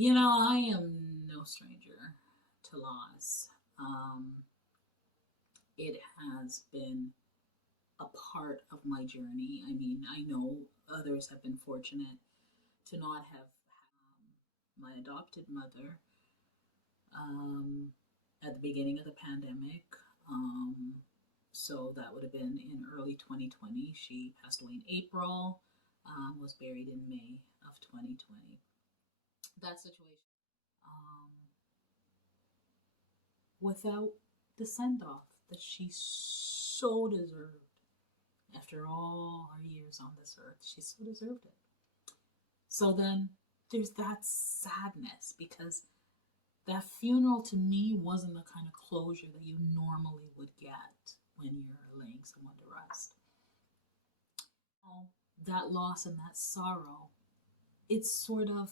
I am no stranger to loss. Um, it has been a part of my journey. I mean, I know others have been fortunate to not have my adopted mother um, at the beginning of the pandemic. Um, so that would have been in early 2020. She passed away in April, was buried in May of 2020. That situation. Um, without the send off that she so deserved after all our years on this earth. She so deserved it. So then there's that sadness because that funeral to me wasn't the kind of closure that you normally would get when you're laying someone to rest. That loss and that sorrow, it's sort of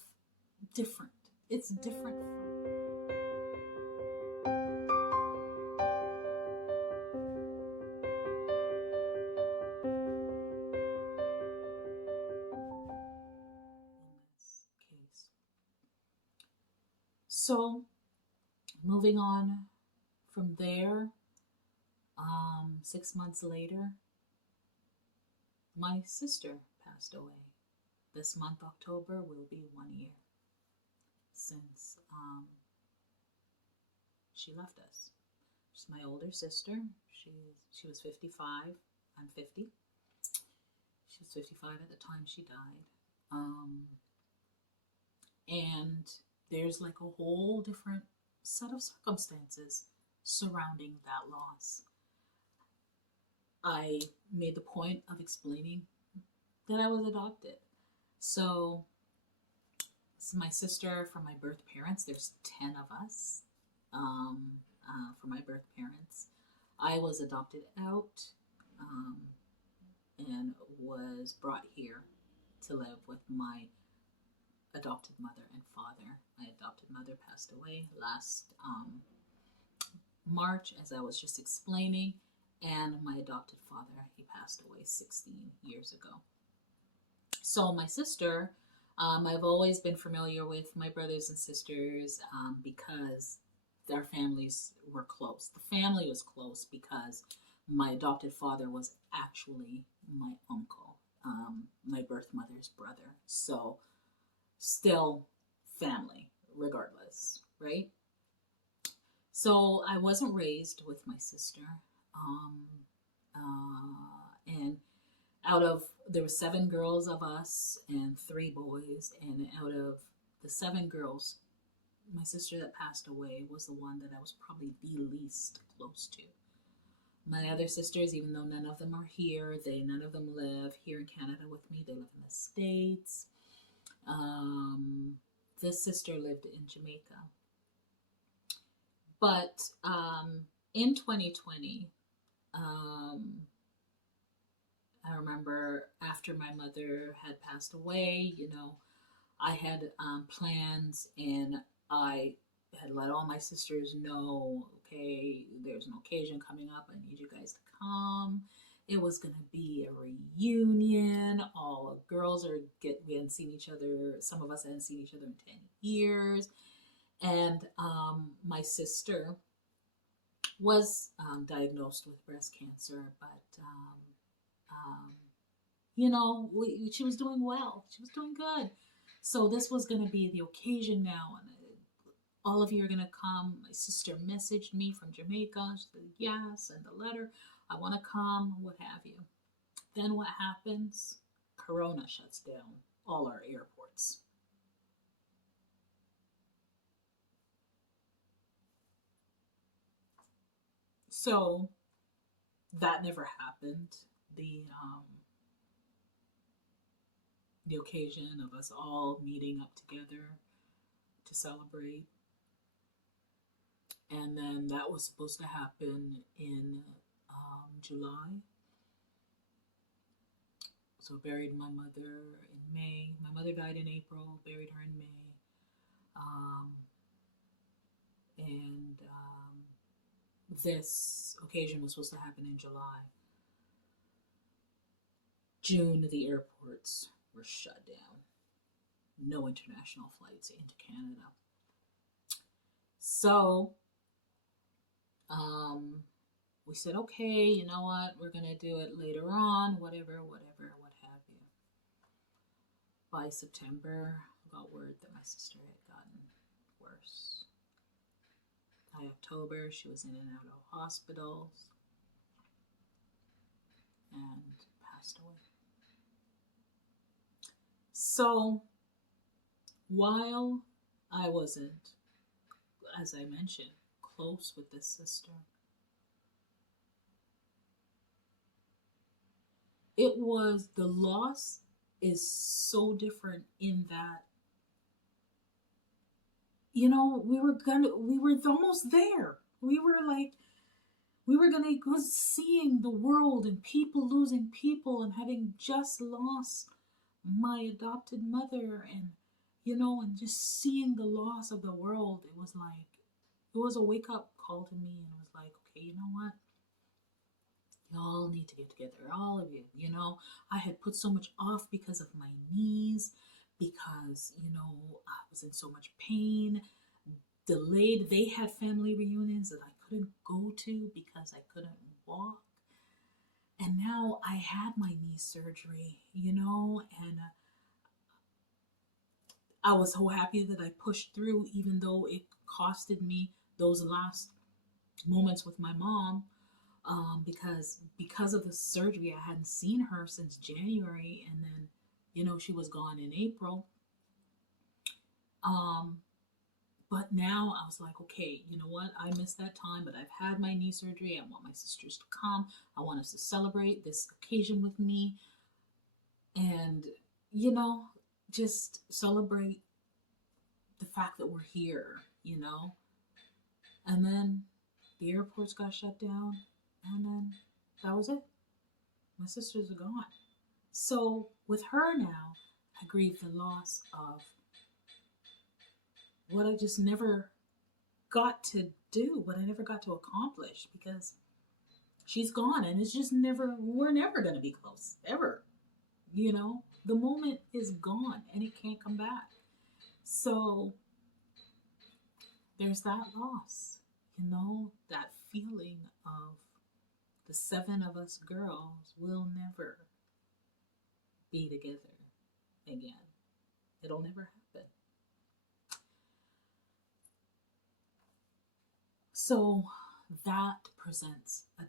different. It's different from in this case. So moving on from there, 6 months later, my sister passed away. This month, October, will be 1 year since she left us. She's my older sister. She was 55. I'm 50. She was 55 at the time she died. And there's like a whole different set of circumstances surrounding that loss. I made the point of explaining that I was adopted. So, this is my sister from my birth parents. There's 10 of us from my birth parents. I was adopted out um, and was brought here to live with my adopted mother and father. My adopted mother passed away last March, as I was just explaining, and my adopted father, he passed away 16 years ago. So my sister, I've always been familiar with my brothers and sisters because their families were close. The family was close because my adopted father was actually my uncle, my birth mother's brother. So still family, regardless, right? So I wasn't raised with my sister. Um, and there were 7 girls of us and 3 boys. And out of the 7 girls, my sister that passed away was the one that I was probably the least close to. My other sisters, even though none of them are here, none of them live here in Canada with me. They live in the States. This sister lived in Jamaica. But in 2020, I remember after my mother had passed away, I had plans and I had let all my sisters know, okay, there's an occasion coming up. I need you guys to come. It was going to be a reunion. All the girls we hadn't seen each other. Some of us hadn't seen each other in 10 years. And my sister was diagnosed with breast cancer, but she was doing well. She was doing good. So this was going to be the occasion now, and all of you are going to come. My sister messaged me from Jamaica. She said, yes, send the letter. I want to come, what have you. Then what happens? Corona shuts down all our airports. So that never happened. The occasion of us all meeting up together to celebrate. And then that was supposed to happen in July. So buried my mother in May. My mother died in April, buried her in May. And this occasion was supposed to happen in July. June, the airports were shut down. no international flights into Canada. So we said, okay, you know what, we're going to do it later on, whatever, what have you. By September, I got word that my sister had gotten worse. By October, she was in and out of hospitals and passed away. So while I wasn't, as I mentioned, close with this sister, it was, the loss is so different in that, you know, we were almost there. We were gonna go seeing the world and people losing people, and having just lost my adopted mother, and, you know, and just seeing the loss of the world. It was a wake up call to me, and it was like, okay, you know what? Y'all need to get together, all of you. You know, I had put so much off because of my knees, because, you know, I was in so much pain, delayed. They had family reunions that I couldn't go to because I couldn't walk. And now I had my knee surgery, you know, and I was so happy that I pushed through, even though it costed me those last moments with my mom. Because of the surgery, I hadn't seen her since January, and then, you know, she was gone in April. But now I was like, okay, you know what? I missed that time, but I've had my knee surgery. I want my sisters to come. I want us to celebrate this occasion with me, and, you know, just celebrate the fact that we're here, you know. And then the airports got shut down, and then that was it. My sisters are gone. So with her now, I grieve the loss of what I just never got to do, what I never got to accomplish, because she's gone, and it's just we're never going to be close, ever. You know, the moment is gone and it can't come back. So there's that loss, you know, that feeling of the 7 of us girls will never be together again. It'll never happen. So that presents a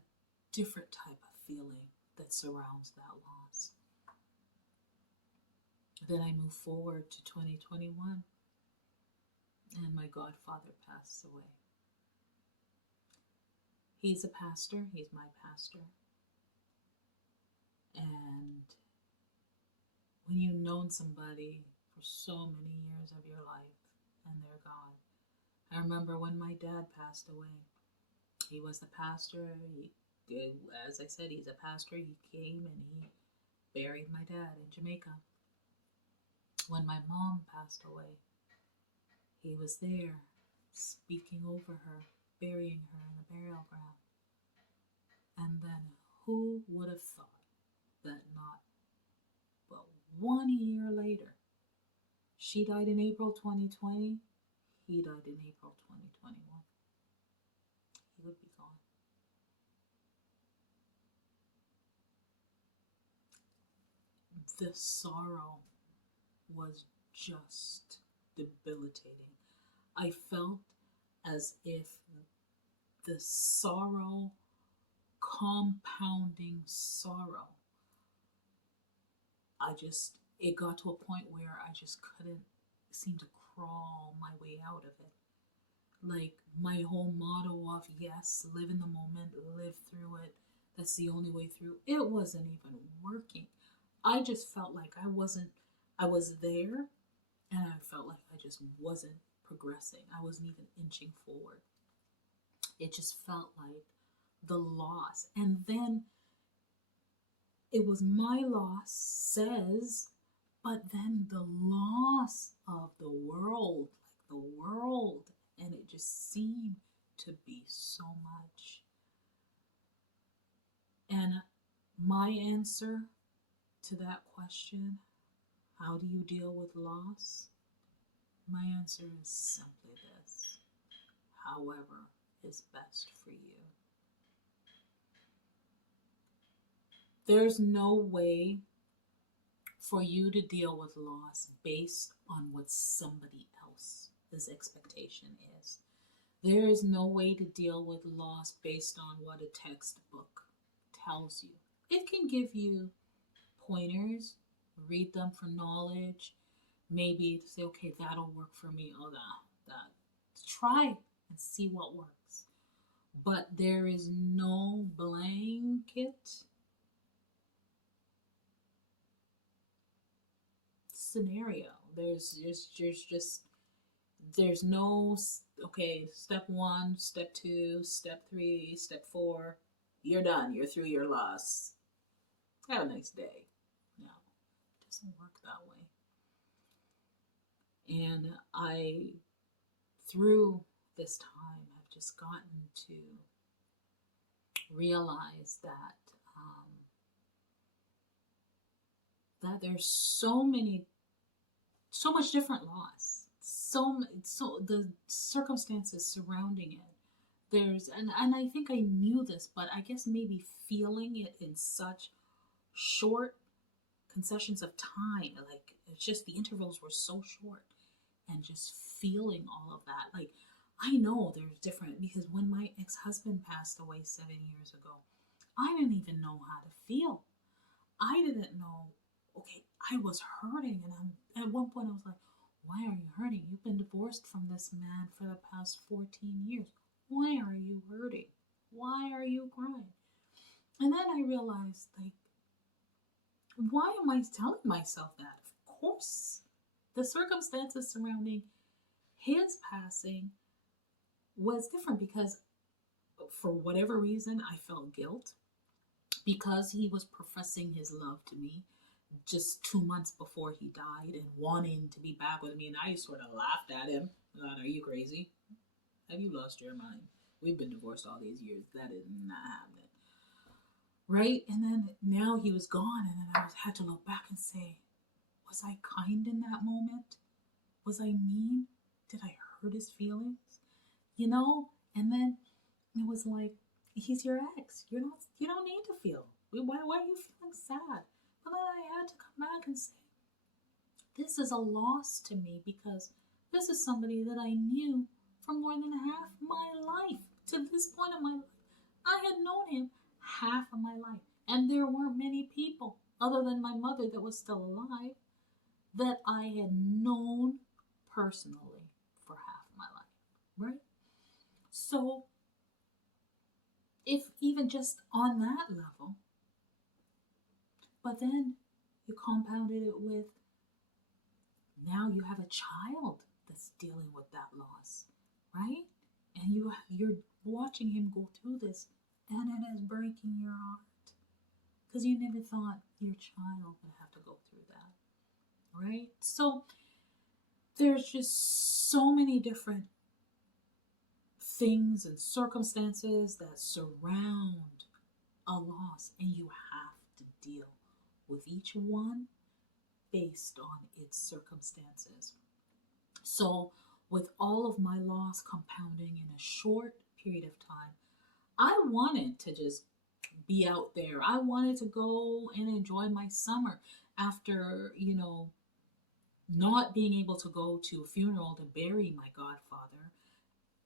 different type of feeling that surrounds that loss. Then I move forward to 2021, and my godfather passed away. He's a pastor, he's my pastor. And when you've known somebody for so many years of your life and they're gone. I remember when my dad passed away. He was the pastor. As I said, he's a pastor. He came and he buried my dad in Jamaica. When my mom passed away, he was there speaking over her, burying her in the burial ground. And then who would have thought that not but 1 year later, she died in April 2020, he died in April 2021. He would be gone. The sorrow was just debilitating. I felt as if the sorrow, compounding sorrow, it got to a point where I just couldn't seem to crawl my way out of it. Like my whole motto of, yes, live in the moment, live through it, that's the only way through, it wasn't even working. I just felt like I was there, and I felt like I just wasn't progressing. I wasn't even inching forward. It just felt like the loss. And then it was my loss, says, but then the loss of the world, and it just seemed to be so much. And my answer to that question How do you deal with loss? My answer is simply this: however is best for you. There's no way for you to deal with loss based on what somebody else's expectation is. There is no way to deal with loss based on what a textbook tells you. It can give you pointers, read them for knowledge, maybe say, okay, that'll work for me. Oh, that. Try and see what works. But there is no blanket scenario. There's no, okay, step one, step two, step three, step four. You're done. You're through your loss. Have a nice day. No, it doesn't work that way. And through this time, I've just gotten to realize that there's so much different loss, so the circumstances surrounding it. And I think I knew this, but I guess maybe feeling it in such short concessions of time, like it's just the intervals were so short, and just feeling all of that. Like, I know there's different, because when my ex-husband passed away 7 years ago, I didn't even know how to feel. I didn't know. Okay, I was hurting, and at one point I was like, why are you hurting? You've been divorced from this man for the past 14 years. Why are you hurting? Why are you crying? And then I realized, like, why am I telling myself that? Of course, the circumstances surrounding his passing was different, because for whatever reason I felt guilt because he was professing his love to me just 2 months before he died and wanting to be back with me. And I sort of laughed at him. God, are you crazy? Have you lost your mind? We've been divorced all these years. That is not happening. Right? And then now he was gone, and then I had to look back and say, was I kind in that moment? Was I mean? Did I hurt his feelings? You know? And then it was like, he's your ex. You don't need to feel. Why are you feeling sad? But then I had to come back and say, this is a loss to me, because this is somebody that I knew for more than half my life. To this point in my life, I had known him half of my life. And there weren't many people, other than my mother that was still alive, that I had known personally for half my life, right? So, if even just on that level, but then you compounded it with, now you have a child that's dealing with that loss, right? And you're watching him go through this, and it is breaking your heart, because you never thought your child would have to go through that, right? So there's just so many different things and circumstances that surround a loss, and you have to deal with each one based on its circumstances. So, with all of my loss compounding in a short period of time, I wanted to just be out there. I wanted to go and enjoy my summer after, not being able to go to a funeral to bury my godfather.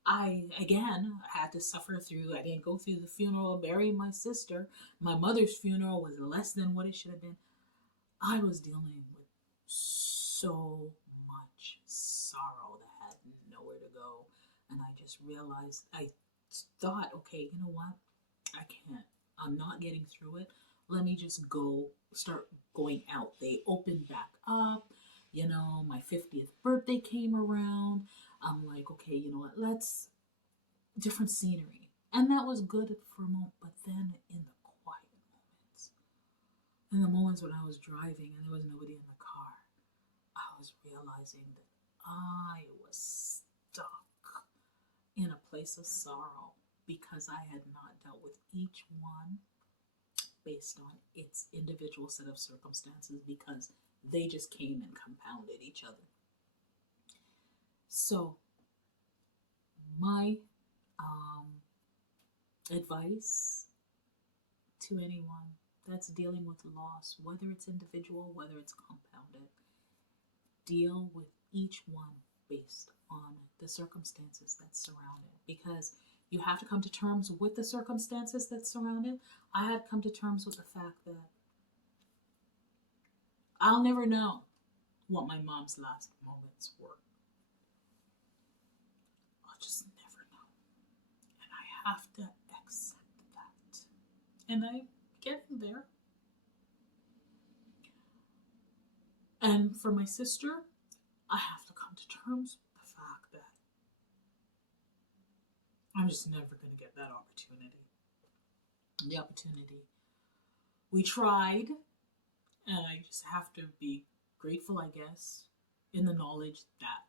I, again, had to suffer through, I didn't go through the funeral, bury my sister. My mother's funeral was less than what it should have been. I was dealing with so much sorrow that had nowhere to go. And I just realized, I thought, okay, you know what? I can't. I'm not getting through it. Let me just start going out. They opened back up. My 50th birthday came around. I'm like, okay, you know what? Different scenery. And that was good for a moment. But then in the quiet moments, in the moments when I was driving and there was nobody in the car, I was realizing that I was stuck in a place of sorrow, because I had not dealt with each one based on its individual set of circumstances, because They just came and compounded each other. So, my advice to anyone that's dealing with loss, whether it's individual, whether it's compounded, deal with each one based on the circumstances that surround it, because you have to come to terms with the circumstances that surround it. I had come to terms with the fact that I'll never know what my mom's last moments were. I'll just never know. And I have to accept that. And I'm getting there. And for my sister, I have to come to terms with the fact that I'm just never going to get that opportunity. The opportunity. We tried, and I just have to be grateful, I guess, in the knowledge that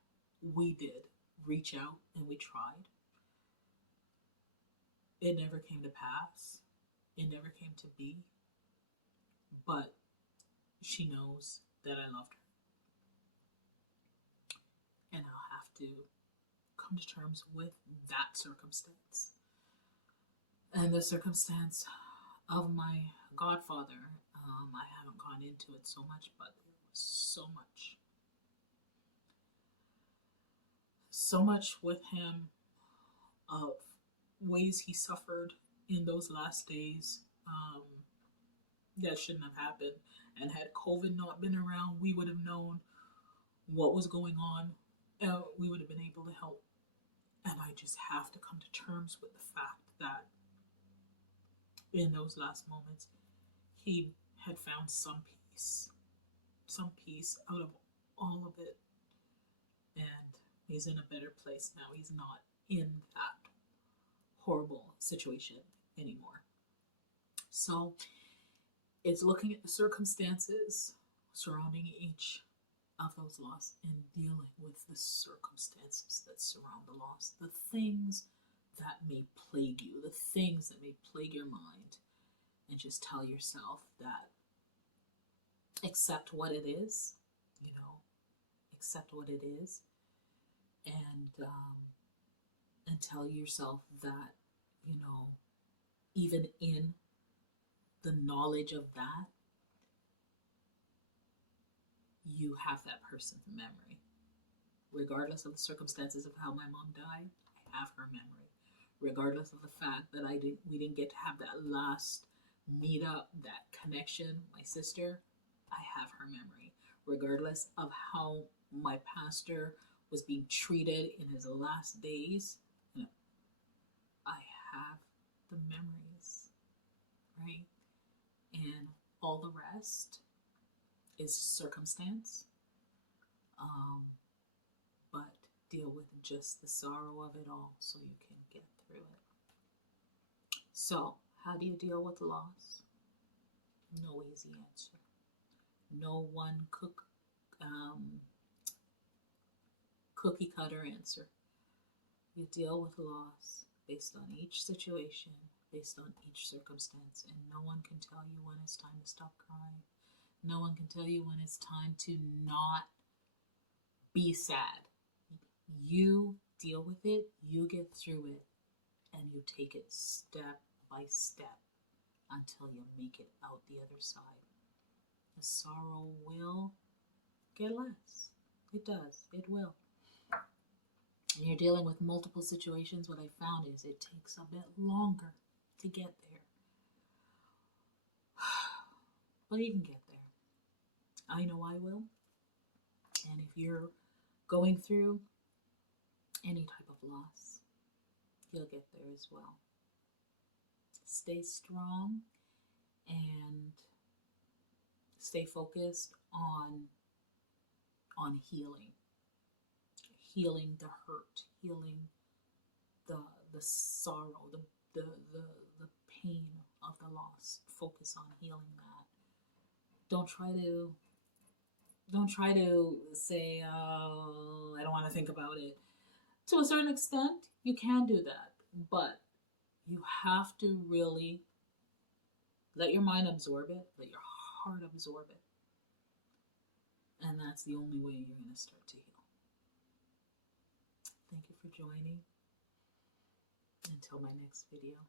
we did reach out and we tried. It never came to pass. It never came to be. But she knows that I loved her. And I'll have to come to terms with that circumstance. And the circumstance of my godfather, I haven't gone into it so much, but there was so much with him of ways he suffered in those last days that shouldn't have happened. And had COVID not been around, we would have known what was going on. We would have been able to help. And I just have to come to terms with the fact that in those last moments, he had found some peace out of all of it. And he's in a better place now. He's not in that horrible situation anymore. So it's looking at the circumstances surrounding each of those loss and dealing with the circumstances that surround the loss, the things that may plague you, the things that may plague your mind, and just tell yourself that accept what it is, accept what it is, and tell yourself that, even in the knowledge of that, you have that person's memory. Regardless of the circumstances of how my mom died, I have her memory. Regardless of the fact that we didn't get to have that last meet up, that connection, my sister, I have her memory. Regardless of how my pastor was being treated in his last days, I have the memories, right? And all the rest is circumstance. But deal with just the sorrow of it all so you can get through it. So, how do you deal with loss? No easy answer. No one cookie cutter answer. You deal with loss based on each situation, based on each circumstance, and no one can tell you when it's time to stop crying. No one can tell you when it's time to not be sad. You deal with it, you get through it, and you take it step by step until you make it out the other side. The sorrow will get less. It does. It will. And you're dealing with multiple situations. What I found is it takes a bit longer to get there. But you can get there. I know I will. And if you're going through any type of loss, you'll get there as well. Stay strong and stay focused on healing the hurt, healing the sorrow, the pain of the loss. Focus on healing that. Don't try to say, oh, I don't want to think about it. To a certain extent, you can do that, but you have to really let your mind absorb it, let your heart absorb it, And that's the only way you're going to start to heal. Thank you for joining. Until my next video.